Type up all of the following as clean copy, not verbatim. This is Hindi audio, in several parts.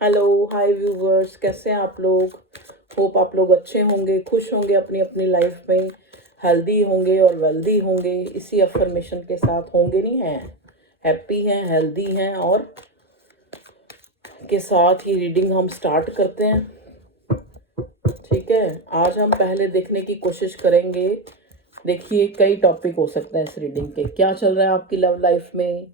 हेलो, हाय व्यूवर्स, कैसे हैं आप लोग। होप आप लोग अच्छे होंगे, खुश होंगे, अपनी अपनी लाइफ में हेल्दी होंगे और वेल्दी होंगे। इसी अफर्मेशन के साथ होंगे, नहीं हैं, हैप्पी हैं, हेल्दी हैं। और के साथ ही रीडिंग हम स्टार्ट करते हैं। ठीक है, आज हम पहले देखने की कोशिश करेंगे। देखिए, कई टॉपिक हो सकते हैं इस रीडिंग के। क्या चल रहा है आपकी लव लाइफ में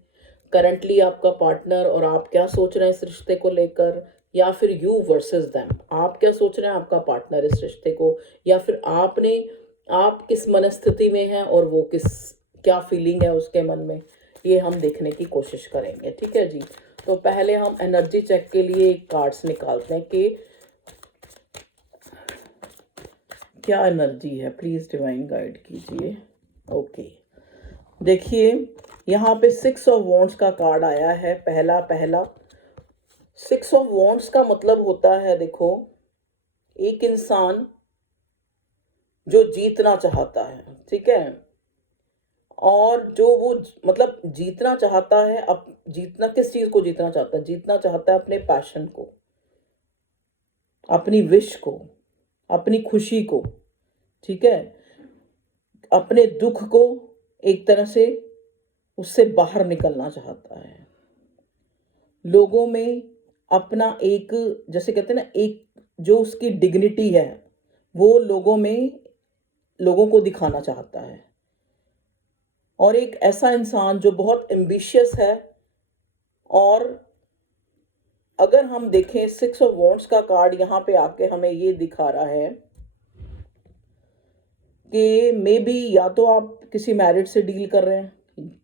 करंटली, आपका पार्टनर और आप क्या सोच रहे हैं इस रिश्ते को लेकर, या फिर यू वर्सेस देम, आप क्या सोच रहे हैं आपका पार्टनर इस रिश्ते को, या फिर आप किस मनस्थिति में हैं और वो क्या फीलिंग है उसके मन में, ये हम देखने की कोशिश करेंगे। ठीक है जी। तो पहले हम एनर्जी चेक के लिए कार्ड्स निकालते हैं कि क्या एनर्जी है। प्लीज डिवाइन गाइड कीजिए। ओके, देखिए यहाँ पे 6 ऑफ वॉन्ड्स का कार्ड आया है। पहला पहला 6 ऑफ वॉन्ड्स का मतलब होता है, देखो, एक इंसान जो जीतना चाहता है, ठीक है, और जो वो मतलब जीतना चाहता है। अब जीतना किस चीज को जीतना चाहता है? जीतना चाहता है अपने पैशन को, अपनी विश को, अपनी खुशी को, ठीक है, अपने दुख को। एक तरह से उससे बाहर निकलना चाहता है। लोगों में अपना एक, जैसे कहते हैं ना, एक जो उसकी डिग्निटी है वो लोगों को दिखाना चाहता है। और एक ऐसा इंसान जो बहुत एम्बिशियस है। और अगर हम देखें 6 ऑफ वॉन्ड्स का कार्ड यहाँ पे आके हमें ये दिखा रहा है कि मे बी या तो आप किसी मैरिड से डील कर रहे हैं,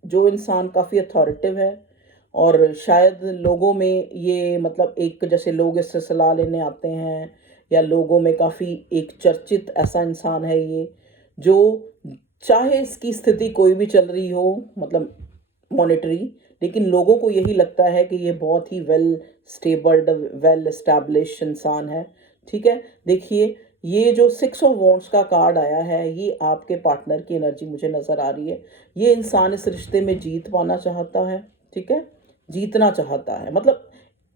जो इंसान काफ़ी अथॉरिटिव है, और शायद लोगों में ये मतलब एक जैसे लोग इससे सलाह लेने आते हैं, या लोगों में काफ़ी एक चर्चित ऐसा इंसान है ये, जो चाहे इसकी स्थिति कोई भी चल रही हो, मतलब मॉनेटरी, लेकिन लोगों को यही लगता है कि ये बहुत ही वेल स्टेबल्ड, वेल एस्टैब्लिश इंसान है। ठीक है, देखिए ये जो 6 ऑफ वॉन्ड्स का कार्ड आया है, ये आपके पार्टनर की एनर्जी मुझे नज़र आ रही है। ये इंसान इस रिश्ते में जीत पाना चाहता है। ठीक है, जीतना चाहता है, मतलब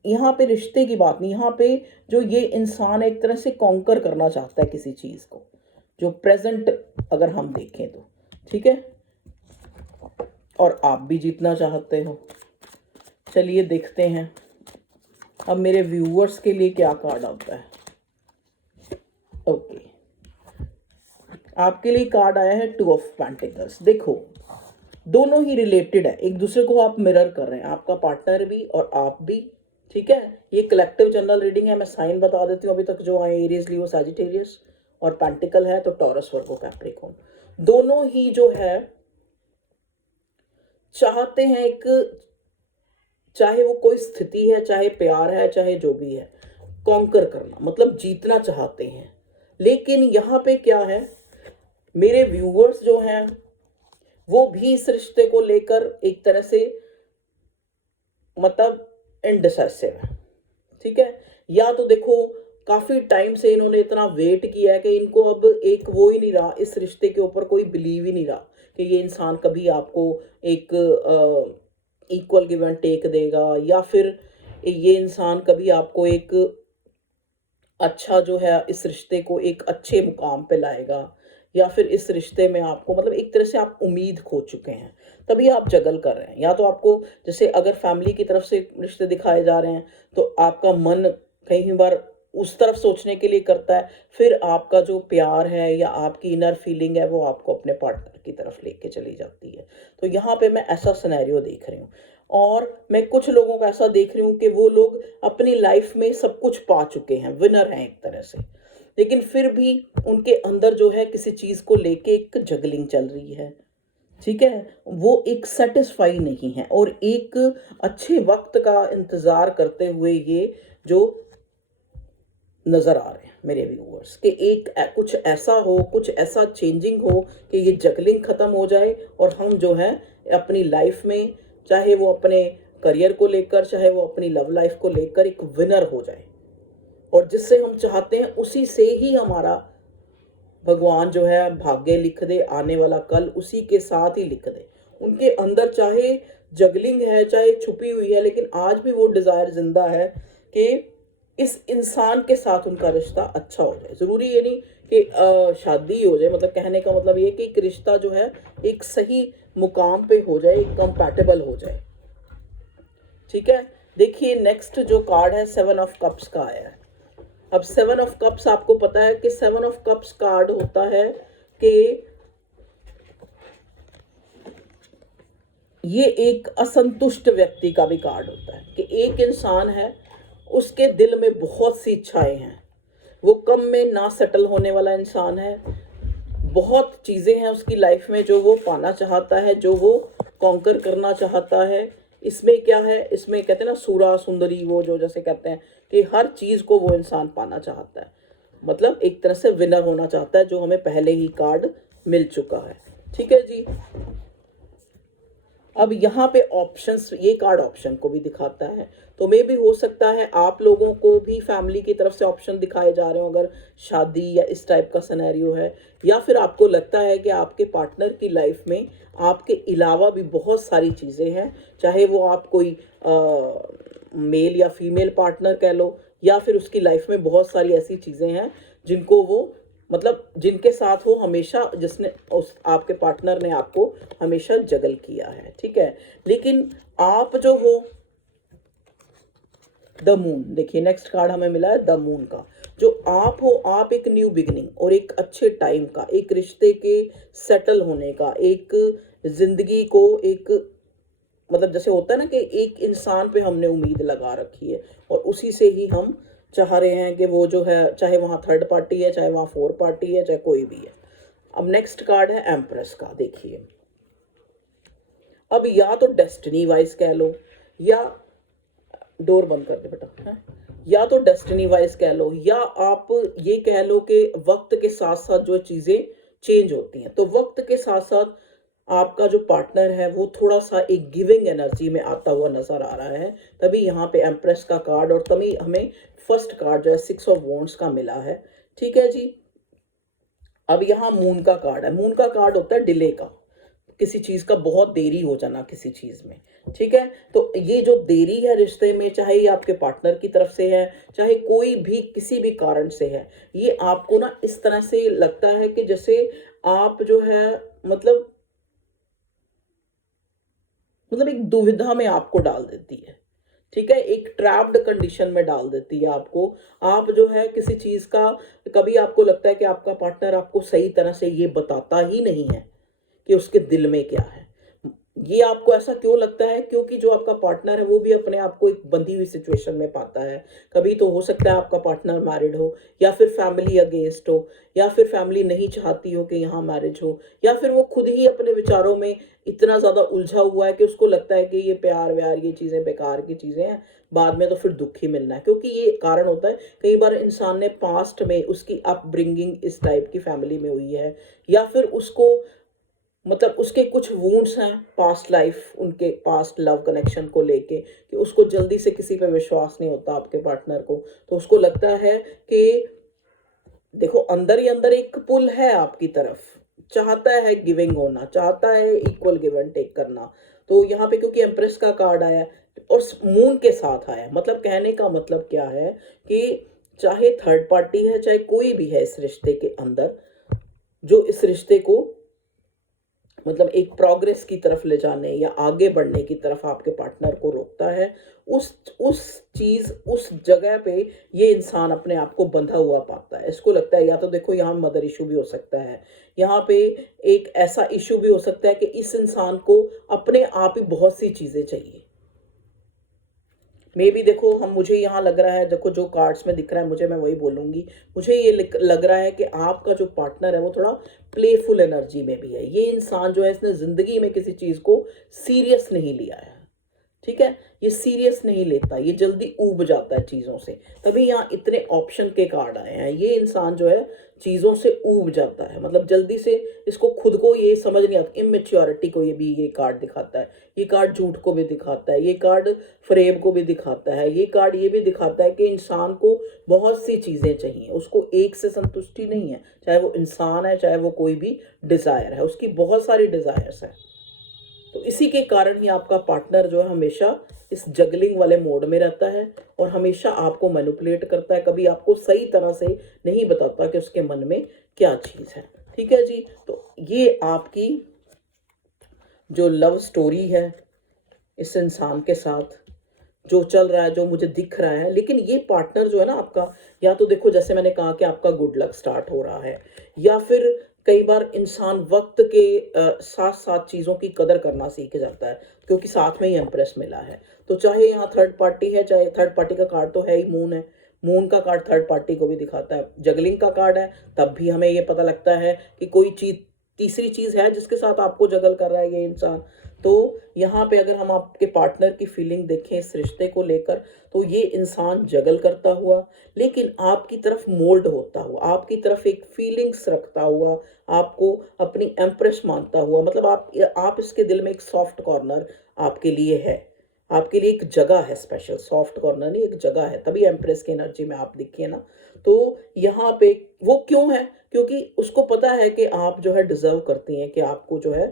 यहाँ पे रिश्ते की बात नहीं, यहाँ पे जो ये इंसान एक तरह से कॉन्कर करना चाहता है किसी चीज़ को, जो प्रेजेंट अगर हम देखें तो। ठीक है, और आप भी जीतना चाहते हो। चलिए देखते हैं अब मेरे व्यूअर्स के लिए क्या कार्ड आता है। ओके, आपके लिए कार्ड आया है 2 ऑफ पेंटिकल्स। देखो, दोनों ही रिलेटेड है, एक दूसरे को आप मिरर कर रहे हैं, आपका पार्टनर भी और आप भी। ठीक है, ये कलेक्टिव जनरल रीडिंग है। मैं साइन बता देती हूँ अभी तक जो आए, एरीज, लियो, सैजिटेरियस, और पेंटिकल है तो टॉरस, वर्गो, कैप्रिकॉर्न। दोनों ही जो है चाहते हैं एक, चाहे वो कोई स्थिति है, चाहे प्यार है, चाहे जो भी है, कॉन्कर करना मतलब जीतना चाहते हैं। लेकिन यहाँ पे क्या है, मेरे व्यूअर्स जो हैं वो भी इस रिश्ते को लेकर एक तरह से मतलब इनडिसाइसिव है। ठीक है, या तो देखो काफी टाइम से इन्होंने इतना वेट किया है कि इनको अब एक वो ही नहीं रहा, इस रिश्ते के ऊपर कोई बिलीव ही नहीं रहा कि ये इंसान कभी आपको एक इक्वल गिव एंड टेक देगा, या फिर ये इंसान कभी आपको एक अच्छा जो है इस रिश्ते को एक अच्छे मुकाम पे लाएगा, या फिर इस रिश्ते में आपको मतलब एक तरह से आप उम्मीद खो चुके हैं, तभी आप जगल कर रहे हैं। या तो आपको जैसे अगर फैमिली की तरफ से रिश्ते दिखाए जा रहे हैं तो आपका मन कई बार उस तरफ सोचने के लिए करता है, फिर आपका जो प्यार है या आपकी इनर फीलिंग है वो आपको अपने पार्टनर की तरफ लेके चली जाती है। तो यहाँ पे मैं ऐसा सिनेरियो देख रही हूँ। और मैं कुछ लोगों का ऐसा देख रही हूँ कि वो लोग अपनी लाइफ में सब कुछ पा चुके हैं, विनर हैं एक तरह से, लेकिन फिर भी उनके अंदर जो है किसी चीज को लेके एक जगलिंग चल रही है। ठीक है, वो एक सेटिस्फाई नहीं है, और एक अच्छे वक्त का इंतजार करते हुए ये जो नजर आ रहे हैं मेरे व्यूअर्स कि एक कुछ ऐसा हो, कुछ ऐसा चेंजिंग हो कि ये जगलिंग खत्म हो जाए, और हम जो है अपनी लाइफ में, चाहे वो अपने करियर को लेकर, चाहे वो अपनी लव लाइफ को लेकर, एक विनर हो जाए, और जिससे हम चाहते हैं उसी से ही हमारा भगवान जो है भाग्य लिख दे, आने वाला कल उसी के साथ ही लिख दे। उनके अंदर चाहे जगलिंग है, चाहे छुपी हुई है, लेकिन आज भी वो डिजायर जिंदा है कि इस इंसान के साथ उनका रिश्ता अच्छा हो जाए। ज़रूरी ये नहीं कि शादी हो जाए, मतलब कहने का मतलब ये कि एक रिश्ता जो है एक सही मुकाम पे हो जाए, एक कंपैटिबल हो जाए। ठीक है, देखिए नेक्स्ट जो कार्ड है 7 ऑफ कप्स का आया है। अब 7 ऑफ कप्स, आपको पता है कि 7 ऑफ कप्स कार्ड होता है कि ये एक असंतुष्ट व्यक्ति का भी कार्ड होता है, कि एक इंसान है, उसके दिल में बहुत सी इच्छाएं हैं, वो कम में ना सेटल होने वाला इंसान है। बहुत चीज़ें हैं उसकी लाइफ में जो वो पाना चाहता है, जो वो कॉन्कर करना चाहता है। इसमें क्या है, इसमें कहते हैं ना सूरा सुंदरी, वो जो जैसे कहते हैं कि हर चीज़ को वो इंसान पाना चाहता है, मतलब एक तरह से विनर होना चाहता है, जो हमें पहले ही कार्ड मिल चुका है। ठीक है जी। अब यहाँ पे ऑप्शंस, ये कार्ड ऑप्शन को भी दिखाता है, तो मे भी हो सकता है आप लोगों को भी फैमिली की तरफ से ऑप्शन दिखाए जा रहे हो, अगर शादी या इस टाइप का सिनेरियो है, या फिर आपको लगता है कि आपके पार्टनर की लाइफ में आपके अलावा भी बहुत सारी चीज़ें हैं, चाहे वो आप कोई मेल या फीमेल पार्टनर कह लो, या फिर उसकी लाइफ में बहुत सारी ऐसी चीज़ें हैं जिनको वो, मतलब जिनके साथ वो हमेशा, जिसने उस आपके पार्टनर ने आपको हमेशा जगल किया है। ठीक है, लेकिन आप जो हो, द मून, देखिए नेक्स्ट कार्ड हमें मिला है द मून का। जो आप हो, आप एक न्यू बिगिनिंग और एक अच्छे टाइम का, एक रिश्ते के सेटल होने का, एक जिंदगी को एक, मतलब जैसे होता है ना कि एक इंसान पे हमने उम्मीद लगा रखी है और उसी से ही हम चाह रहे हैं कि वो जो है, चाहे वहाँ थर्ड पार्टी है, चाहे वहाँ फोर पार्टी है, चाहे कोई भी है। अब नेक्स्ट कार्ड है एम्प्रेस का, देखिए अब या तो डेस्टिनी वाइज कह लो, या डोर बंद कर दे बेटा, है, या तो डेस्टिनी वाइज कह लो, या आप ये कह लो कि वक्त के साथ साथ जो चीज़ें चेंज होती हैं, तो वक्त के साथ साथ आपका जो पार्टनर है वो थोड़ा सा एक गिविंग एनर्जी में आता हुआ नजर आ रहा है। तभी यहाँ पे एम्प्रेस का कार्ड, और तभी हमें फर्स्ट कार्ड जो है 6 ऑफ वॉन्ड्स का मिला है। ठीक है जी। अब यहाँ मून का कार्ड है। मून का कार्ड होता है डिले का, किसी चीज का बहुत देरी हो जाना किसी चीज में। ठीक है, तो ये जो देरी है रिश्ते में, चाहे ये आपके पार्टनर की तरफ से है, चाहे कोई भी किसी भी कारण से है, ये आपको ना इस तरह से लगता है कि जैसे आप जो है, मतलब एक दुविधा में आपको डाल देती है। ठीक है, एक ट्रैप्ड कंडीशन में डाल देती है आपको। आप जो है किसी चीज का, कभी आपको लगता है कि आपका पार्टनर आपको सही तरह से ये बताता ही नहीं है कि उसके दिल में क्या है। ये आपको ऐसा क्यों लगता है? क्योंकि जो आपका पार्टनर है वो भी अपने आप को एक बंधी हुई सिचुएशन में पाता है। कभी तो हो सकता है आपका पार्टनर मैरिड हो, या फिर फैमिली अगेंस्ट हो, या फिर फैमिली नहीं चाहती हो कि यहाँ मैरिज हो, या फिर वो खुद ही अपने विचारों में इतना ज़्यादा उलझा हुआ है कि उसको लगता है कि ये प्यार व्यार ये चीज़ें बेकार की चीज़ें हैं, बाद में तो फिर दुख ही मिलना है। क्योंकि ये कारण होता है, कई बार इंसान ने पास्ट में उसकी अपब्रिंगिंग इस टाइप की फैमिली में हुई है, या फिर उसको, मतलब उसके कुछ वूंड्स हैं पास्ट लाइफ, उनके पास्ट लव कनेक्शन को लेके, कि उसको जल्दी से किसी पे विश्वास नहीं होता आपके पार्टनर को। तो उसको लगता है कि देखो अंदर ही अंदर एक पुल है आपकी तरफ, चाहता है गिविंग होना, चाहता है इक्वल गिव एंड टेक करना। तो यहाँ पे क्योंकि एम्प्रेस का कार्ड आया है और मून के साथ आया, मतलब कहने का मतलब क्या है कि चाहे थर्ड पार्टी है, चाहे कोई भी है इस रिश्ते के अंदर, जो इस रिश्ते को, मतलब एक प्रोग्रेस की तरफ ले जाने या आगे बढ़ने की तरफ आपके पार्टनर को रोकता है, उस चीज, उस जगह पे ये इंसान अपने आप को बंधा हुआ पाता है। इसको लगता है, या तो देखो यहाँ मदर इशू भी हो सकता है, यहाँ पे एक ऐसा इशू भी हो सकता है कि इस इंसान को अपने आप ही बहुत सी चीजें चाहिए। मे बी देखो, हम, मुझे यहाँ लग रहा है, देखो जो कार्ड्स में दिख रहा है मुझे, मैं वही बोलूंगी, मुझे ये लग रहा है कि आपका जो पार्टनर है वो थोड़ा प्लेफुल एनर्जी में भी है। ये इंसान जो है, इसने जिंदगी में किसी चीज को सीरियस नहीं लिया है। ठीक है, ये सीरियस नहीं लेता, ये जल्दी ऊब जाता है चीज़ों से। तभी यहाँ इतने ऑप्शन के कार्ड आए हैं। ये इंसान जो है चीज़ों से ऊब जाता है, मतलब जल्दी से इसको खुद को ये समझ नहीं आता, इमेच्योरिटी को ये भी ये कार्ड दिखाता है। ये कार्ड झूठ को भी दिखाता है, ये कार्ड फ्रेब को भी दिखाता है, ये कार्ड ये भी दिखाता है कि इंसान को बहुत सी चीज़ें चाहिए, उसको एक से संतुष्टि नहीं है, चाहे वो इंसान है, चाहे वो कोई भी डिज़ायर है, उसकी बहुत सारी डिज़ायर्स है। तो इसी के कारण ही आपका पार्टनर जो है हमेशा इस जगलिंग वाले मोड में रहता है और हमेशा आपको मैनिपुलेट करता है, कभी आपको सही तरह से नहीं बताता कि उसके मन में क्या चीज़ है। ठीक है जी, तो ये आपकी जो लव स्टोरी है इस इंसान के साथ जो चल रहा है, जो मुझे दिख रहा है। लेकिन ये पार्टनर जो है ना आपका, या तो देखो जैसे मैंने कहा कि आपका गुड लक स्टार्ट हो रहा है, या फिर कई बार इंसान वक्त के साथ साथ चीज़ों की कदर करना सीख जाता है, क्योंकि साथ में ही एम्प्रेस मिला है। तो चाहे यहाँ थर्ड पार्टी है, चाहे थर्ड पार्टी का कार्ड तो है ही, मून है, मून का कार्ड थर्ड पार्टी को भी दिखाता है, जगलिंग का कार्ड है, तब भी हमें ये पता लगता है कि कोई चीज तीसरी चीज है जिसके साथ आपको जगल कर रहा है ये इंसान। तो यहाँ पे अगर हम आपके पार्टनर की फीलिंग देखें इस रिश्ते को लेकर, तो ये इंसान जगल करता हुआ लेकिन आपकी तरफ मोल्ड होता हुआ, आपकी तरफ एक फीलिंग्स रखता हुआ, आपको अपनी एम्प्रेस मानता हुआ, मतलब आप इसके दिल में एक सॉफ्ट कॉर्नर आपके लिए है, आपके लिए एक जगह है स्पेशल, सॉफ्ट कॉर्नर नहीं, एक जगह है, तभी एम्प्रेस की एनर्जी में आप दिखिए ना। तो यहाँ पे वो क्यों है, क्योंकि उसको पता है कि आप जो है डिजर्व करती हैं कि आपको जो है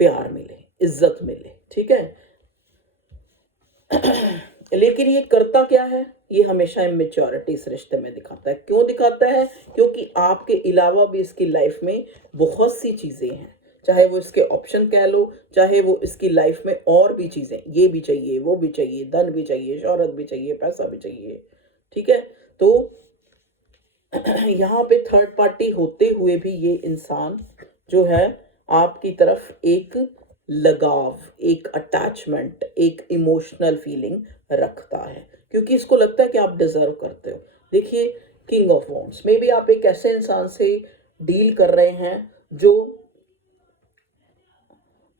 प्यार मिले, इज्जत मिले। ठीक है, लेकिन ये करता क्या है, ये हमेशा इमेच्योरिटी इस रिश्ते में दिखाता है। क्यों दिखाता है, क्योंकि आपके अलावा भी इसकी लाइफ में बहुत सी चीजें हैं, चाहे वो इसके ऑप्शन कह लो, चाहे वो इसकी लाइफ में और भी चीजें, ये भी चाहिए, वो भी चाहिए, धन भी चाहिए, शोहरत भी चाहिए, पैसा भी चाहिए। ठीक है, तो यहाँ पे थर्ड पार्टी होते हुए भी ये इंसान जो है आपकी तरफ एक लगाव, एक अटैचमेंट, एक इमोशनल फीलिंग रखता है, क्योंकि इसको लगता है कि आप डिजर्व करते हो। देखिए, किंग ऑफ वॉन्ड्स में भी आप एक ऐसे इंसान से डील कर रहे हैं जो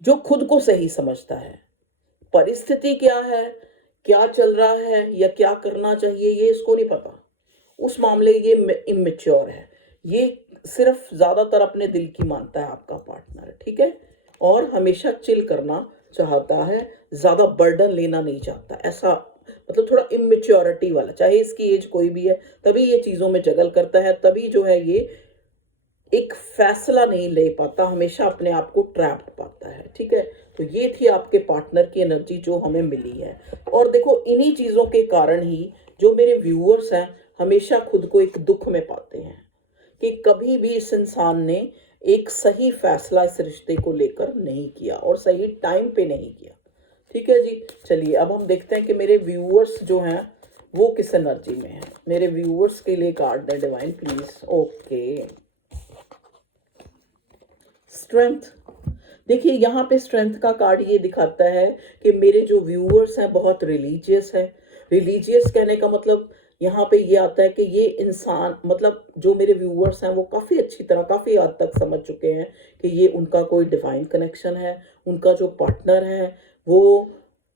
जो खुद को सही समझता है, परिस्थिति क्या है, क्या चल रहा है या क्या करना चाहिए ये इसको नहीं पता, उस मामले ये इमेच्योर है, ये सिर्फ ज्यादातर अपने दिल की मानता है आपका पार्टनर। ठीक है, और हमेशा चिल करना चाहता है, ज्यादा बर्डन लेना नहीं चाहता, ऐसा मतलब थोड़ा इमेच्योरिटी वाला, चाहे इसकी एज कोई भी है, तभी ये चीजों में जगल करता है, तभी जो है ये एक फैसला नहीं ले पाता, हमेशा अपने आप को ट्रैप्ड पाता है। ठीक है, तो ये थी आपके पार्टनर की एनर्जी जो हमें मिली है। और देखो, इन्हीं चीजों के कारण ही जो मेरे व्यूअर्स हैं हमेशा खुद को एक दुख में पाते हैं कि कभी भी इस इंसान ने एक सही फैसला इस रिश्ते को लेकर नहीं किया और सही टाइम पे नहीं किया। ठीक है जी, चलिए अब हम देखते हैं कि मेरे व्यूअर्स जो हैं वो किस एनर्जी में हैं। मेरे व्यूअर्स के लिए कार्ड दें डिवाइन प्लीज। Okay, strength. देखिए, यहाँ पे स्ट्रेंथ का कार्ड ये दिखाता है कि मेरे जो व्यूअर्स हैं बहुत रिलीजियस है। रिलीजियस कहने का मतलब यहाँ पे ये आता है कि ये इंसान, मतलब जो मेरे व्यूअर्स हैं वो काफ़ी अच्छी तरह, काफ़ी हद तक समझ चुके हैं कि ये उनका कोई डिवाइन कनेक्शन है, उनका जो पार्टनर है वो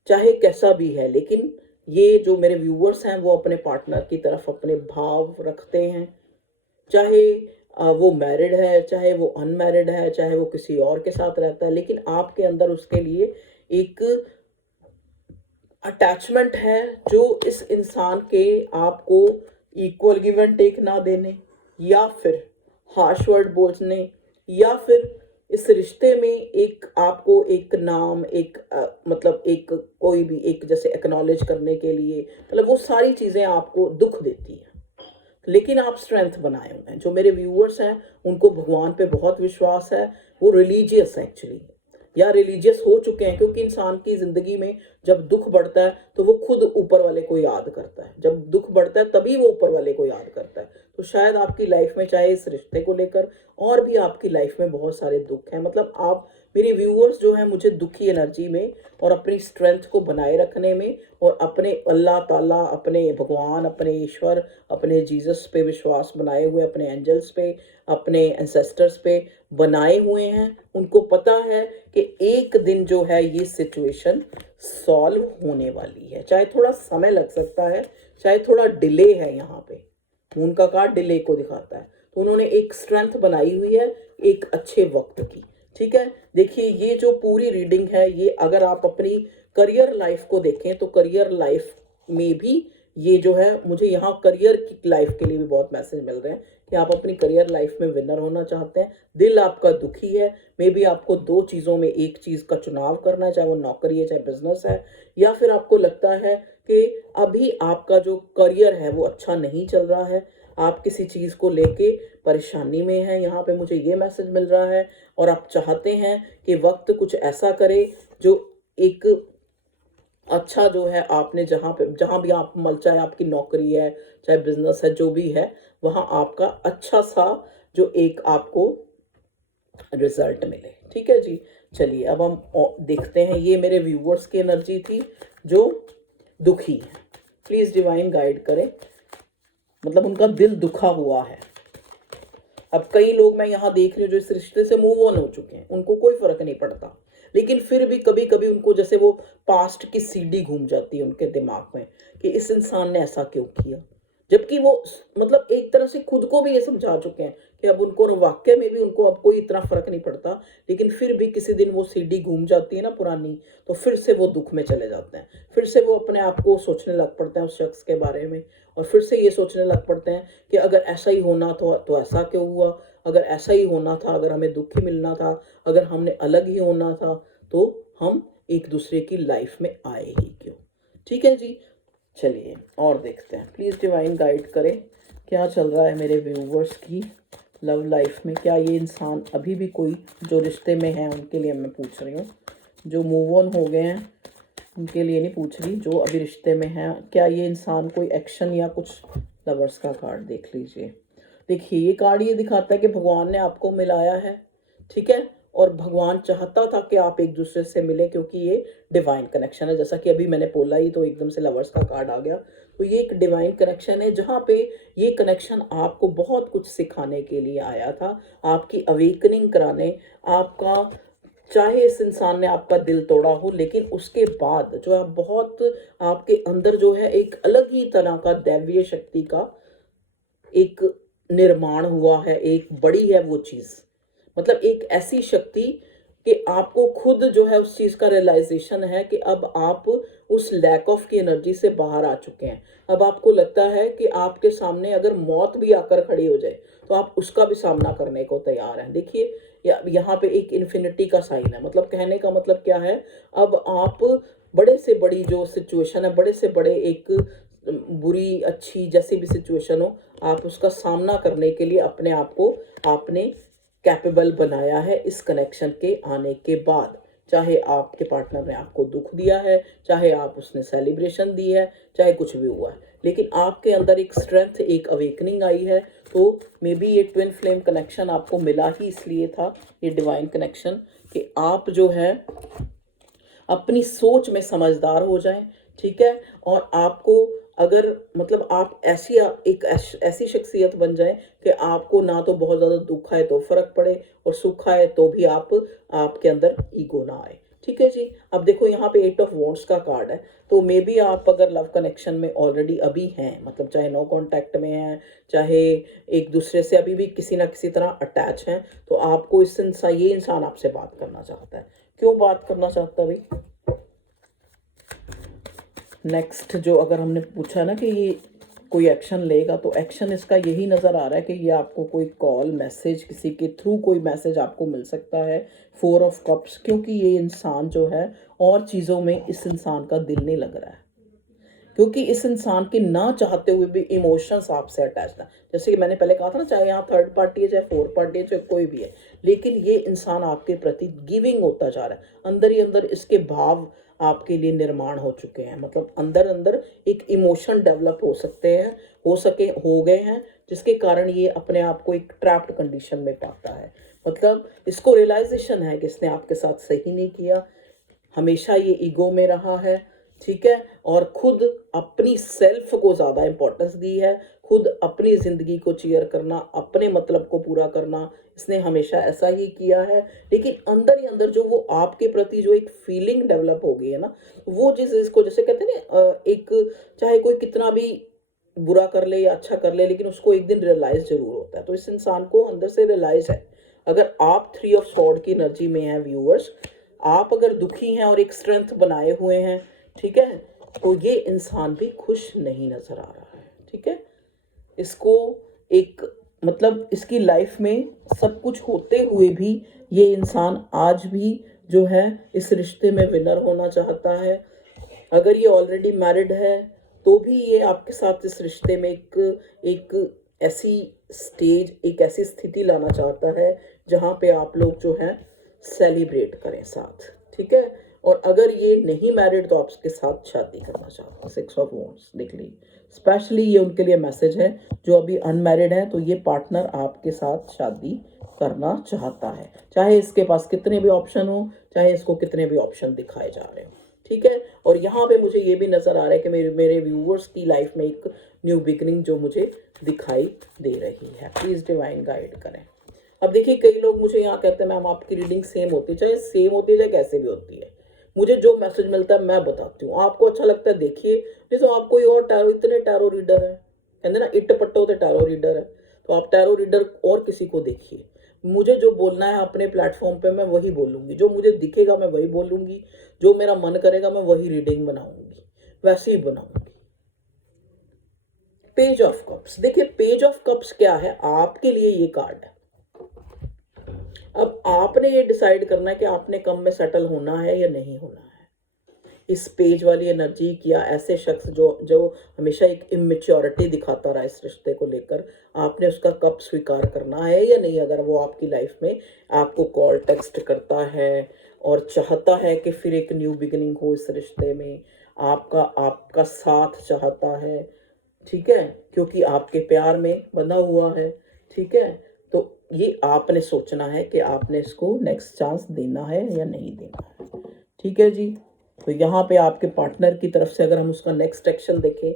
चाहे कैसा भी है, लेकिन ये जो मेरे व्यूअर्स हैं वो अपने पार्टनर की तरफ अपने भाव रखते हैं, चाहे वो मैरिड है, चाहे वो अनमैरिड है, चाहे वो किसी और के साथ रहता है, लेकिन आपके अंदर उसके लिए एक अटैचमेंट है जो इस इंसान के आपको इक्वल गिव एंड टेक ना देने, या फिर हार्श वर्ड बोलने, या फिर इस रिश्ते में एक आपको एक नाम, एक मतलब एक कोई भी एक जैसे एक्नॉलेज करने के लिए, मतलब वो सारी चीज़ें आपको दुख देती हैं। लेकिन आप स्ट्रेंथ बनाए हुए हैं। जो मेरे व्यूअर्स हैं उनको भगवान पे बहुत विश्वास है, वो रिलीजियस है एक्चुअली, या रिलीजियस हो चुके हैं, क्योंकि इंसान की ज़िंदगी में जब दुख बढ़ता है तो वो खुद ऊपर वाले को याद करता है, जब दुख बढ़ता है तभी वो ऊपर वाले को याद करता है। तो शायद आपकी लाइफ में, चाहे इस रिश्ते को लेकर और भी आपकी लाइफ में बहुत सारे दुख हैं, मतलब आप मेरे व्यूअर्स जो हैं मुझे दुखी एनर्जी में और अपनी स्ट्रेंथ को बनाए रखने में और अपने अल्लाह ताला, अपने भगवान, अपने ईश्वर, अपने जीसस पे विश्वास बनाए हुए, अपने एंजल्स पे, अपने एंसेस्टर्स पे बनाए हुए हैं। उनको पता है कि एक दिन जो है ये सिचुएशन सॉल्व होने वाली है, चाहे थोड़ा समय लग सकता है, चाहे थोड़ा डिले है। यहाँ पे मून का कार्ड डिले को दिखाता है, तो उन्होंने एक स्ट्रेंथ बनाई हुई है एक अच्छे वक्त की। ठीक है, देखिए ये जो पूरी रीडिंग है, ये अगर आप अपनी करियर लाइफ को देखें तो करियर लाइफ में भी ये जो है मुझे यहाँ करियर की लाइफ के लिए भी बहुत मैसेज मिल रहे हैं कि आप अपनी करियर लाइफ में विनर होना चाहते हैं, दिल आपका दुखी है, मे बी आपको दो चीज़ों में एक चीज़ का चुनाव करना है, चाहे वो नौकरी है चाहे बिजनेस है, या फिर आपको लगता है कि अभी आपका जो करियर है वो अच्छा नहीं चल रहा है, आप किसी चीज़ को लेके परेशानी में हैं, यहाँ पे मुझे ये मैसेज मिल रहा है, और आप चाहते हैं कि वक्त कुछ ऐसा करे जो एक अच्छा जो है आपने जहाँ भी आप चाहे आपकी नौकरी है चाहे बिजनेस है जो भी है, वहाँ आपका अच्छा सा जो एक आपको रिजल्ट मिले। ठीक है जी, चलिए अब हम देखते हैं। ये मेरे व्यूवर्स की एनर्जी थी जो दुखी है, प्लीज डिवाइन गाइड करें, मतलब उनका दिल दुखा हुआ है। अब कई लोग मैं यहाँ देख रही हूँ जो इस रिश्ते से मूव ऑन हो चुके हैं, उनको कोई फर्क नहीं पड़ता, लेकिन फिर भी कभी कभी उनको जैसे वो पास्ट की सीडी घूम जाती है उनके दिमाग में कि इस इंसान ने ऐसा क्यों किया, जबकि वो मतलब एक तरह से खुद को भी ये समझा चुके हैं कि अब उनको वाक्य में भी उनको अब कोई इतना फर्क नहीं पड़ता, लेकिन फिर भी किसी दिन वो सीडी घूम जाती है ना पुरानी, तो फिर से वो दुख में चले जाते हैं, फिर से वो अपने आप को सोचने लग पड़ते हैं उस शख्स के बारे में, और फिर से ये सोचने लग पड़ते हैं कि अगर ऐसा ही होना तो ऐसा क्यों हुआ, अगर ऐसा ही होना था, अगर हमें दुख ही मिलना था, अगर हमने अलग ही होना था, तो हम एक दूसरे की लाइफ में आए ही क्यों। ठीक है जी, चलिए और देखते हैं, प्लीज़ डिवाइन गाइड करें क्या चल रहा है मेरे व्यूवर्स की लव लाइफ में। क्या ये इंसान अभी भी कोई जो रिश्ते में है उनके लिए मैं पूछ रही हूँ, जो मूव ऑन हो गए हैं उनके लिए नहीं पूछ रही, जो अभी रिश्ते में है, क्या ये इंसान कोई एक्शन या कुछ। लवर्स का कार्ड देख लीजिए। देखिए ये कार्ड ये दिखाता है कि भगवान ने आपको मिलाया है, ठीक है, और भगवान चाहता था कि आप एक दूसरे से मिले, क्योंकि ये डिवाइन कनेक्शन है, जैसा कि अभी मैंने बोला ही तो एकदम से लवर्स का कार्ड आ गया। तो ये एक डिवाइन कनेक्शन है जहाँ पे ये कनेक्शन आपको बहुत कुछ सिखाने के लिए आया था, आपकी अवेकनिंग कराने, आपका चाहे इस इंसान ने आपका दिल तोड़ा हो, लेकिन उसके बाद जो है बहुत आपके अंदर जो है एक अलग ही तरह का दैवीय शक्ति का एक निर्माण हुआ है, एक बड़ी है वो चीज़, मतलब एक ऐसी शक्ति कि आपको खुद जो है उस चीज़ का रियलाइजेशन है कि अब आप उस लैक ऑफ की एनर्जी से बाहर आ चुके हैं। अब आपको लगता है कि आपके सामने अगर मौत भी आकर खड़ी हो जाए तो आप उसका भी सामना करने को तैयार हैं। देखिए यहाँ पे एक इन्फिनिटी का साइन है, मतलब कहने का मतलब क्या है, अब आप बड़े से बड़ी जो सिचुएशन है, बड़े से बड़े एक बुरी अच्छी जैसी भी सिचुएशन हो, आप उसका सामना करने के लिए अपने आप को आपने कैपेबल बनाया है इस कनेक्शन के आने के बाद। चाहे आपके पार्टनर ने आपको दुख दिया है, चाहे आप उसने सेलिब्रेशन दी है, चाहे कुछ भी हुआ है, लेकिन आपके अंदर एक स्ट्रेंथ, एक अवेकनिंग आई है। तो मे बी ये ट्विन फ्लेम कनेक्शन आपको मिला ही इसलिए था, ये डिवाइन कनेक्शन, कि आप जो है अपनी सोच में समझदार हो जाएं, ठीक है, और आपको अगर मतलब आप ऐसी शख्सियत बन जाए कि आपको ना तो बहुत ज़्यादा दुख आए तो फर्क पड़े, और सुख आए तो भी आपके अंदर ईगो ना आए। ठीक है जी, अब देखो यहाँ पे 8 ऑफ वॉन्ड्स का कार्ड है, तो मे बी आप अगर लव कनेक्शन में ऑलरेडी अभी हैं, मतलब चाहे नो कांटेक्ट में हैं, चाहे एक दूसरे से अभी भी किसी ना किसी तरह अटैच हैं, तो आपको ये इंसान आपसे बात करना चाहता है। क्यों बात करना चाहता है भाई? नेक्स्ट जो अगर हमने पूछा ना कि ये कोई एक्शन लेगा, तो एक्शन इसका यही नज़र आ रहा है कि ये आपको कोई कॉल मैसेज, किसी के थ्रू कोई मैसेज आपको मिल सकता है। 4 ऑफ कप्स, क्योंकि ये इंसान जो है और चीज़ों में इस इंसान का दिल नहीं लग रहा है, क्योंकि इस इंसान के ना चाहते हुए भी इमोशंस आपसे अटैच है। जैसे कि मैंने पहले कहा था ना, चाहे यहाँ थर्ड पार्टी है चाहे फोर्थ पार्टी है चाहे कोई भी है, लेकिन ये इंसान आपके प्रति गिविंग होता जा रहा है, अंदर ही अंदर इसके भाव आपके लिए निर्माण हो चुके हैं, मतलब अंदर अंदर एक इमोशन डेवलप हो गए हैं, जिसके कारण ये अपने आप को एक ट्रैप्ड कंडीशन में पाता है। मतलब इसको रियलाइजेशन है कि इसने आपके साथ सही नहीं किया, हमेशा ये ईगो में रहा है, ठीक है, और खुद अपनी सेल्फ को ज़्यादा इंपॉर्टेंस दी है, खुद अपनी ज़िंदगी को चीयर करना, अपने मतलब को पूरा करना, इसने हमेशा ऐसा ही किया है। लेकिन अंदर ही अंदर जो वो आपके प्रति जो एक फीलिंग डेवलप हो गई है ना, वो जिसको जैसे कहते हैं ना, एक चाहे कोई कितना भी बुरा कर ले या अच्छा कर ले, लेकिन उसको एक दिन रियलाइज जरूर होता है। तो इस इंसान को अंदर से रियलाइज है। अगर आप 3 ऑफ स्वॉर्ड की एनर्जी में हैं व्यूअर्स, आप अगर दुखी हैं और एक स्ट्रेंथ बनाए हुए हैं, ठीक है, तो ये इंसान भी खुश नहीं नज़र आ रहा है, ठीक है। इसको एक मतलब इसकी लाइफ में सब कुछ होते हुए भी ये इंसान आज भी जो है इस रिश्ते में विनर होना चाहता है। अगर ये ऑलरेडी मैरिड है तो भी ये आपके साथ इस रिश्ते में एक ऐसी स्टेज, एक ऐसी स्थिति लाना चाहता है जहाँ पे आप लोग जो हैं सेलिब्रेट करें साथ, ठीक है। और अगर ये नहीं मैरिड तो आपके साथ शादी करना चाहता है। 6 ऑफ वॉन्ड्स देख लीजिए, स्पेशली ये उनके लिए मैसेज है जो अभी अनमैरिड है। तो ये पार्टनर आपके साथ शादी करना चाहता है, चाहे इसके पास कितने भी ऑप्शन हो, चाहे इसको कितने भी ऑप्शन दिखाए जा रहे हो, ठीक है। और यहाँ पे मुझे ये भी नज़र आ रहा है कि मेरे मेरे व्यूअर्स की लाइफ में एक न्यू बिगनिंग जो मुझे दिखाई दे रही है। प्लीज़ डिवाइन गाइड करें। अब देखिए, कई लोग मुझे यहाँ कहते हैं मैम आपकी रीडिंग सेम होती है, चाहे सेम होती है चाहे कैसे भी होती है, मुझे जो मैसेज मिलता है मैं बताती हूँ। आपको अच्छा लगता है देखिए, नहीं तो आप कोई और टैरो, इतने टैरो रीडर है, कहते ना इट पट्टो तो टैरो रीडर है, तो आप टैरो रीडर और किसी को देखिए। मुझे जो बोलना है अपने प्लेटफॉर्म पे मैं वही बोलूँगी, जो मुझे दिखेगा मैं वही बोलूँगी, जो मेरा मन करेगा मैं वही रीडिंग बनाऊँगी, वैसे ही बनाऊँगी। पेज ऑफ कप्स, देखिए पेज ऑफ कप्स क्या है आपके लिए, ये कार्ड है। अब आपने ये डिसाइड करना है कि आपने कम में सेटल होना है या नहीं होना है। इस पेज वाली एनर्जी किया ऐसे शख्स जो जो हमेशा एक इमेच्योरिटी दिखाता रहा इस रिश्ते को लेकर, आपने उसका कब स्वीकार करना है या नहीं। अगर वो आपकी लाइफ में आपको कॉल टेक्स्ट करता है और चाहता है कि फिर एक न्यू बिगिनिंग हो इस रिश्ते में, आपका आपका साथ चाहता है, ठीक है, क्योंकि आपके प्यार में बंधा हुआ है, ठीक है। तो ये आपने सोचना है कि आपने इसको नेक्स्ट चांस देना है या नहीं देना है, ठीक है जी। तो यहाँ पे आपके पार्टनर की तरफ से अगर हम उसका नेक्स्ट एक्शन देखें,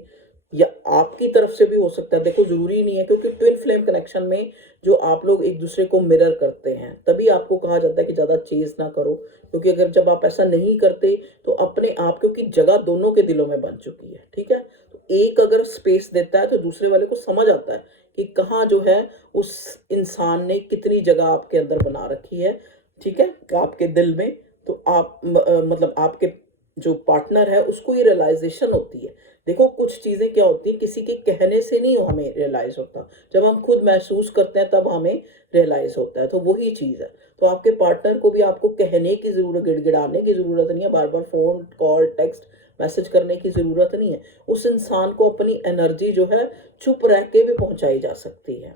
या आपकी तरफ से भी हो सकता है, देखो जरूरी नहीं है, क्योंकि ट्विन फ्लेम कनेक्शन में जो आप लोग एक दूसरे को मिरर करते हैं तभी आपको कहा जाता है कि ज़्यादा चेज ना करो, क्योंकि अगर जब आप ऐसा नहीं करते तो अपने आप, क्योंकि जगह दोनों के दिलों में बन चुकी है, ठीक है। तो एक अगर स्पेस देता है तो दूसरे वाले को समझ आता है कि कहाँ जो है उस इंसान ने कितनी जगह आपके अंदर बना रखी है, ठीक है, आपके दिल में। तो आप मतलब आपके जो पार्टनर है उसको ये रियलाइजेशन होती है। देखो कुछ चीज़ें क्या होती हैं, किसी के कहने से नहीं हमें रियलाइज़ होता, जब हम खुद महसूस करते हैं तब हमें रियलाइज़ होता है। तो वही चीज़ है। तो आपके पार्टनर को भी आपको कहने की ज़रूरत, गिड़गिड़ाने की ज़रूरत नहीं है, बार बार फ़ोन कॉल टेक्स्ट मैसेज करने की ज़रूरत नहीं है। उस इंसान को अपनी एनर्जी जो है चुप रह के भी पहुंचाई जा सकती है।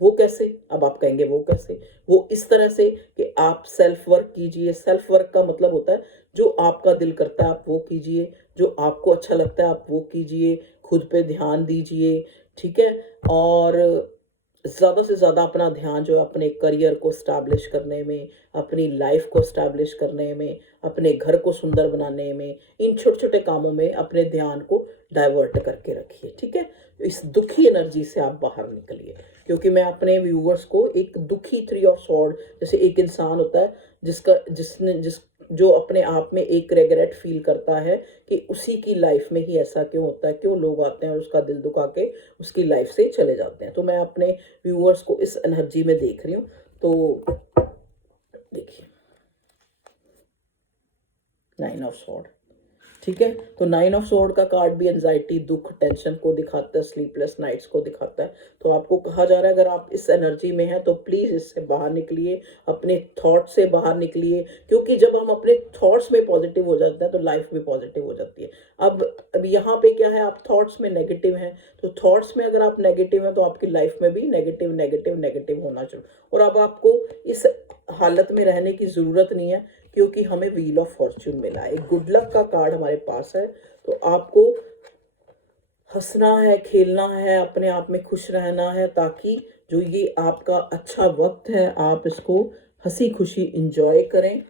वो कैसे? अब आप कहेंगे वो कैसे? वो इस तरह से कि आप सेल्फ वर्क कीजिए। सेल्फ वर्क का मतलब होता है जो आपका दिल करता है आप वो कीजिए, जो आपको अच्छा लगता है आप वो कीजिए, खुद पे ध्यान दीजिए, ठीक है। और ज़्यादा से ज़्यादा अपना ध्यान जो है अपने करियर को स्टैब्लिश करने में, अपनी लाइफ को स्टैब्लिश करने में, अपने घर को सुंदर बनाने में, इन छोटे छोटे कामों में अपने ध्यान को डाइवर्ट करके रखिए, ठीक है। इस दुखी एनर्जी से आप बाहर निकलिए, क्योंकि मैं अपने व्यूअर्स को एक दुखी 3 ऑफ सॉर्ड, जैसे एक इंसान होता है जिस जो अपने आप में एक रेग्रेट फील करता है कि उसी की लाइफ में ही ऐसा क्यों होता है, क्यों लोग आते हैं और उसका दिल दुखा के उसकी लाइफ से चले जाते हैं। तो मैं अपने व्यूअर्स को इस एनर्जी में देख रही हूँ। तो देखिए 9 ऑफ सॉर्ड, ठीक है। तो 9 ऑफ सॉर्ड का कार्ड भी एंजाइटी, दुख, टेंशन को दिखाता है, स्लीपलेस नाइट्स को दिखाता है। तो आपको कहा जा रहा है अगर आप इस एनर्जी में हैं तो प्लीज़ इससे बाहर निकलिए, अपने थॉट से बाहर निकलिए, क्योंकि जब हम अपने थॉट्स में पॉजिटिव हो जाते हैं तो लाइफ भी पॉजिटिव हो जाती है। अब यहाँ पे क्या है, आप थॉट्स में नेगेटिव हैं, तो थॉट्स में अगर आप नेगेटिव हैं तो आपकी लाइफ में भी नेगेटिव नेगेटिव नेगेटिव होना चाहिए। और अब आपको इस हालत में रहने की ज़रूरत नहीं है, क्योंकि हमें व्हील ऑफ फॉर्च्यून मिला है, एक गुड लक का कार्ड हमारे पास है। तो आपको हंसना है, खेलना है, अपने आप में खुश रहना है, ताकि जो ये आपका अच्छा वक्त है आप इसको हंसी खुशी इंजॉय करें,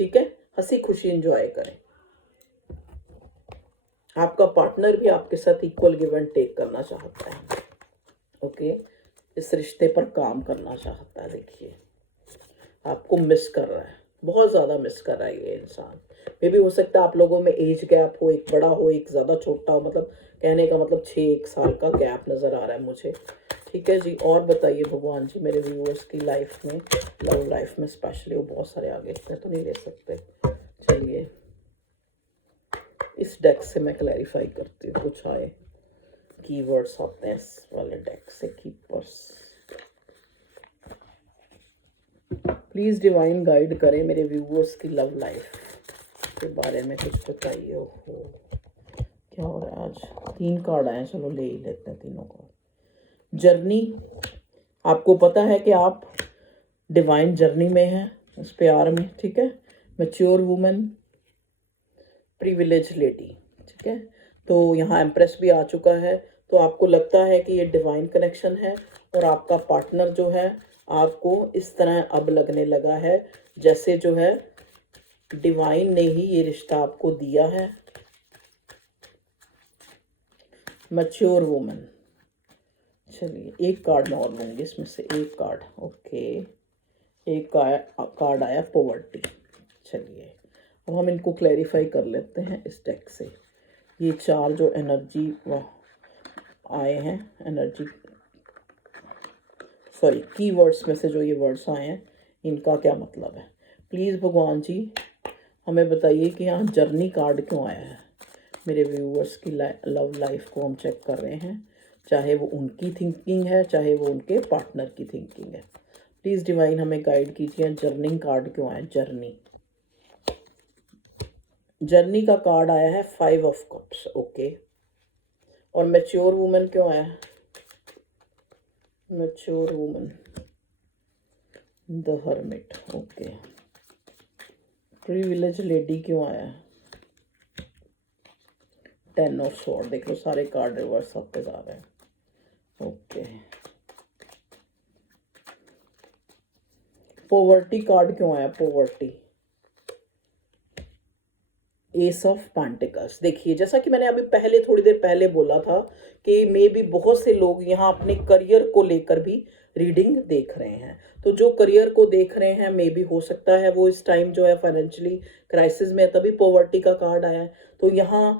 ठीक है, हंसी खुशी इंजॉय करें। आपका पार्टनर भी आपके साथ इक्वल गिव एंड टेक करना चाहता है, ओके, इस रिश्ते पर काम करना चाहता है। देखिए आपको मिस कर रहा है, बहुत ज़्यादा मिस कर रहा है ये इंसान। मे भी हो सकता है आप लोगों में एज गैप हो, एक बड़ा हो एक ज़्यादा छोटा हो, मतलब कहने का मतलब 6-1 साल का गैप नज़र आ रहा है मुझे, ठीक है जी। और बताइए भगवान जी मेरे व्यूअर्स की लाइफ में, लव लाइफ में स्पेशली, वो बहुत सारे आगे इतने तो नहीं ले सकते, चलिए इस डेक से मैं क्लैरिफाई करती हूँ, कुछ आए कीवर्ड्स आते हैं इस वाले डेक से। कीपर्स, प्लीज़ डिवाइन गाइड करें मेरे व्यूअर्स की लव लाइफ के बारे में, कुछ बताइए। हो क्या हो रहा है आज? 3 कार्ड आए, चलो ले ही लेते हैं तीनों को। जर्नी, आपको पता है कि आप डिवाइन जर्नी में हैं उस प्यार में, ठीक है। मैच्योर वुमन, प्रिविलेज लेडी, ठीक है। तो यहाँ एम्प्रेस भी आ चुका है। तो आपको लगता है कि ये डिवाइन कनेक्शन है और आपका पार्टनर जो है आपको इस तरह अब लगने लगा है जैसे जो है डिवाइन ने ही ये रिश्ता आपको दिया है। मैच्योर वुमन, चलिए एक कार्ड मैं और लूँगी इसमें से, एक कार्ड, ओके। एक कार्ड आया पॉवर्टी। चलिए अब हम इनको क्लैरिफाई कर लेते हैं इस डेक से। ये 4 जो एनर्जी आए हैं, एनर्जी सॉरी कीवर्ड्स में से जो ये वर्ड्स आए हैं इनका क्या मतलब है। प्लीज़ भगवान जी हमें बताइए कि यहाँ जर्नी कार्ड क्यों आया है। मेरे व्यूअर्स की लव लाइफ को हम चेक कर रहे हैं, चाहे वो उनकी थिंकिंग है चाहे वो उनके पार्टनर की थिंकिंग है। प्लीज़ डिवाइन हमें गाइड कीजिए, जर्निंग कार्ड क्यों आया। जर्नी का कार्ड आया है 5 ऑफ कप्स, ओके। और मैच्योर वुमन क्यों आया है? Mature woman, the hermit, okay. Privilege lady क्यों आया है? 10 ऑफ स्वॉर्ड। देख लो सारे कार्ड रिवर्स होते जा रहे हैं, ओके। पॉवर्टी कार्ड क्यों आया? Poverty, S of pentacles. देखिए जैसा कि मैंने अभी पहले थोड़ी देर पहले बोला था कि मे भी बहुत से लोग यहाँ अपने करियर को लेकर भी रीडिंग देख रहे हैं। तो जो करियर को देख रहे हैं मे भी हो सकता है वो इस टाइम जो है फाइनेंशियली क्राइसिस में, तभी पॉवर्टी का कार्ड आया है। तो यहाँ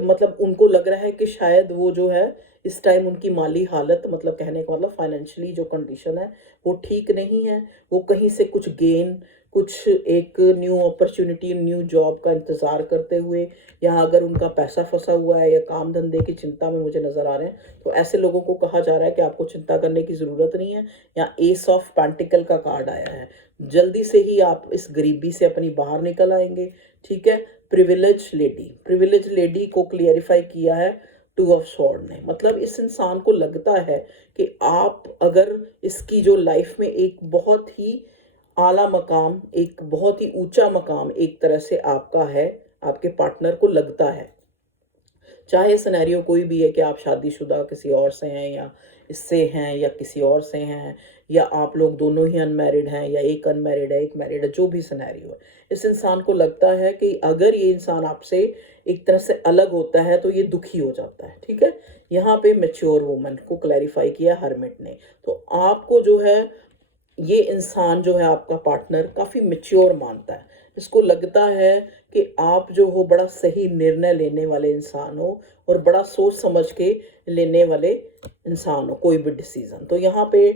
मतलब उनको लग रहा है कि शायद वो जो है इस टाइम उनकी माली हालत, मतलब कहने का मतलब फाइनेंशियली जो कंडीशन है वो ठीक नहीं है। वो कहीं से कुछ गेन, कुछ एक न्यू अपॉर्चुनिटी, न्यू जॉब का इंतज़ार करते हुए, या अगर उनका पैसा फंसा हुआ है या काम धंधे की चिंता में मुझे नज़र आ रहे हैं, तो ऐसे लोगों को कहा जा रहा है कि आपको चिंता करने की ज़रूरत नहीं है। या एस ऑफ पेंटिकल का कार्ड आया है, जल्दी से ही आप इस गरीबी से अपनी बाहर निकल आएंगे, ठीक है। प्रिविलेज लेडी को क्लियरिफाई किया है 2 ऑफ स्वॉर्ड ने। मतलब इस इंसान को लगता है कि आप अगर इसकी जो लाइफ में एक बहुत ही आला मकाम, एक बहुत ही ऊंचा मकाम एक तरह से आपका है, आपके पार्टनर को लगता है। चाहे सिनेरियो कोई भी है कि आप शादीशुदा किसी और से हैं या इससे हैं या किसी और से हैं, या आप लोग दोनों ही अनमैरिड हैं या एक अनमैरिड है एक मैरिड है, जो भी सिनेरियो है, इस इंसान को लगता है कि अगर ये इंसान आपसे एक तरह से अलग होता है तो ये दुखी हो जाता है, ठीक है। यहाँ पे मैच्योर वुमन को क्लैरिफाई किया हर्मिट ने। तो आपको जो है ये इंसान जो है आपका पार्टनर काफ़ी मैच्योर मानता है। इसको लगता है कि आप जो हो बड़ा सही निर्णय लेने वाले इंसान हो और बड़ा सोच समझ के लेने वाले इंसान हो कोई भी डिसीजन। तो यहाँ पे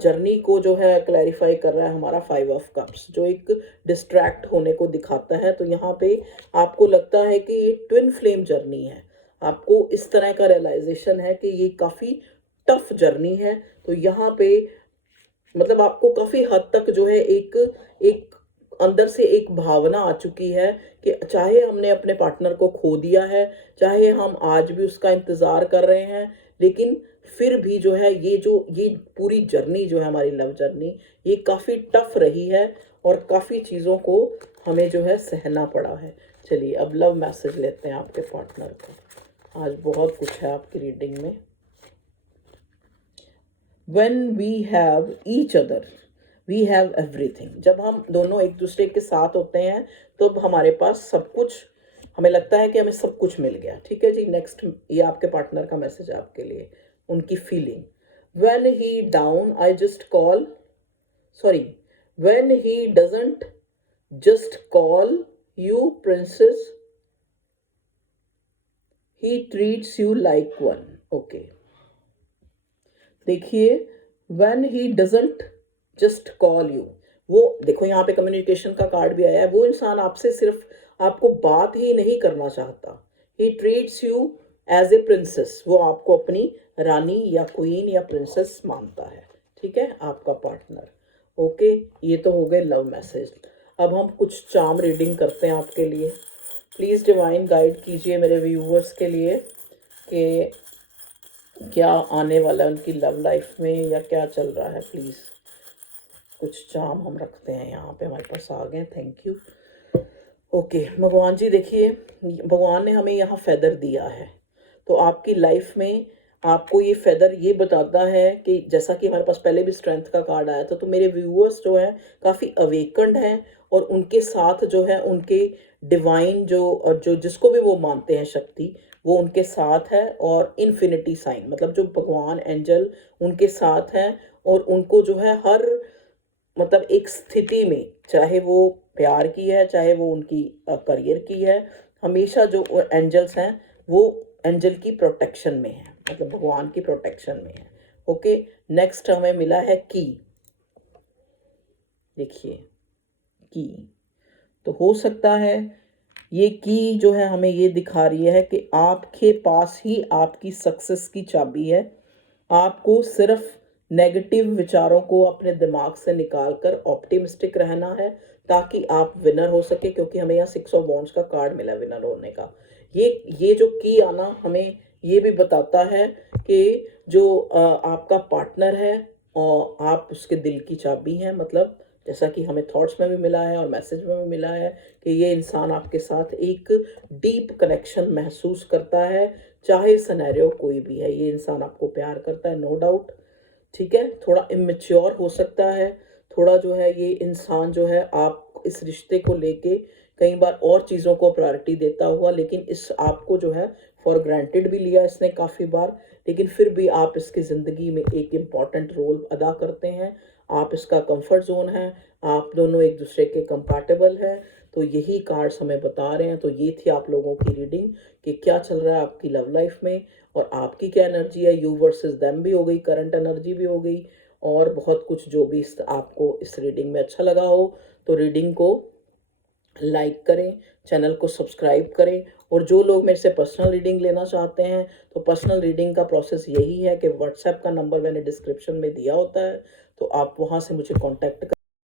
जर्नी को जो है क्लैरिफाई कर रहा है हमारा 5 ऑफ कप्स, जो एक डिस्ट्रैक्ट होने को दिखाता है। तो यहाँ पे आपको लगता है कि ये ट्विन फ्लेम जर्नी है, आपको इस तरह का रियलाइजेशन है कि ये काफ़ी टफ जर्नी है। तो यहाँ पे मतलब आपको काफ़ी हद तक जो है एक एक अंदर से एक भावना आ चुकी है कि चाहे हमने अपने पार्टनर को खो दिया है, चाहे हम आज भी उसका इंतज़ार कर रहे हैं, लेकिन फिर भी जो है ये पूरी जर्नी जो है हमारी लव जर्नी, ये काफ़ी टफ रही है और काफ़ी चीज़ों को हमें जो है सहना पड़ा है। चलिए अब लव मैसेज लेते हैं आपके पार्टनर का। आज बहुत कुछ है आपकी रीडिंग में। When we have each other, we have everything। जब हम दोनों एक दूसरे के साथ होते हैं तो हमारे पास सब कुछ, हमें लगता है कि हमें सब कुछ मिल गया, ठीक है जी। नेक्स्ट ये आपके पार्टनर का मैसेज है आपके लिए, उनकी feeling. When he down, I just call, sorry, when he doesn't just call you princess, he treats you like one, okay। देखिए when he doesn't just call you, वो देखो यहाँ पे कम्युनिकेशन का कार्ड भी आया है। वो इंसान आपसे सिर्फ आपको बात ही नहीं करना चाहता। He treats you as a princess, वो आपको अपनी रानी या क्वीन या प्रिंसेस मानता है। ठीक है, आपका पार्टनर। ओके, ये तो हो गए लव मैसेज। अब हम कुछ चार्म रीडिंग करते हैं आपके लिए। प्लीज़ डिवाइन गाइड कीजिए मेरे व्यूवर्स के लिए कि क्या आने वाला है उनकी लव लाइफ में या क्या चल रहा है। प्लीज़ कुछ चार्म हम रखते हैं यहाँ पे, हमारे पास आ गए। Thank you. ओके भगवान जी, देखिए भगवान ने हमें यहाँ फेदर दिया है, तो आपकी लाइफ में आपको ये फेदर ये बताता है कि जैसा कि हमारे पास पहले भी स्ट्रेंथ का कार्ड आया था, तो मेरे व्यूअर्स जो हैं काफ़ी अवेकन्ड हैं और उनके साथ जो है उनके डिवाइन जो जिसको भी वो मानते हैं शक्ति, वो उनके साथ है। और इन्फिनिटी साइन मतलब जो भगवान एंजल उनके साथ हैं और उनको जो है हर मतलब एक स्थिति में, चाहे वो प्यार की है चाहे वो उनकी करियर की है, हमेशा जो एंजल्स हैं वो एंजल की प्रोटेक्शन में है, मतलब भगवान की प्रोटेक्शन में है। ओके, नेक्स्ट हमें मिला है की। देखिए की, तो हो सकता है ये की जो है हमें ये दिखा रही है कि आपके पास ही आपकी सक्सेस की चाबी है। आपको सिर्फ नेगेटिव विचारों को अपने दिमाग से निकाल कर ऑप्टिमिस्टिक रहना है ताकि आप विनर हो सके, क्योंकि हमें यहाँ 6 ऑफ वॉन्ड्स का कार्ड मिला विनर होने का। ये जो की आना हमें ये भी बताता है कि जो आपका पार्टनर है और आप उसके दिल की चाबी हैं। मतलब जैसा कि हमें थॉट्स में भी मिला है और मैसेज में भी मिला है कि ये इंसान आपके साथ एक डीप कनेक्शन महसूस करता है, चाहे सिनेरियो कोई भी है। ये इंसान आपको प्यार करता है, नो डाउट। ठीक है, थोड़ा इमेच्योर हो सकता है, थोड़ा जो है ये इंसान जो है आप इस रिश्ते को लेके कई बार और चीज़ों को प्रायोरिटी देता हुआ, लेकिन इस आपको जो है फॉर ग्रांटेड भी लिया इसने काफ़ी बार, लेकिन फिर भी आप इसकी ज़िंदगी में एक इम्पॉर्टेंट रोल अदा करते हैं। आप इसका कंफर्ट जोन है, आप दोनों एक दूसरे के कंपैटिबल हैं। तो यही कार्ड्स हमें बता रहे हैं। तो ये थी आप लोगों की रीडिंग कि क्या चल रहा है आपकी लव लाइफ में और आपकी क्या एनर्जी है। यू वर्सेस देम भी हो गई, करंट एनर्जी भी हो गई और बहुत कुछ जो भी आपको इस रीडिंग में अच्छा लगा हो तो रीडिंग को लाइक करें, चैनल को सब्सक्राइब करें। और जो लोग मेरे से पर्सनल रीडिंग लेना चाहते हैं तो पर्सनल रीडिंग का प्रोसेस यही है कि व्हाट्सएप का नंबर मैंने डिस्क्रिप्शन में दिया होता है, तो आप वहाँ से मुझे कांटेक्ट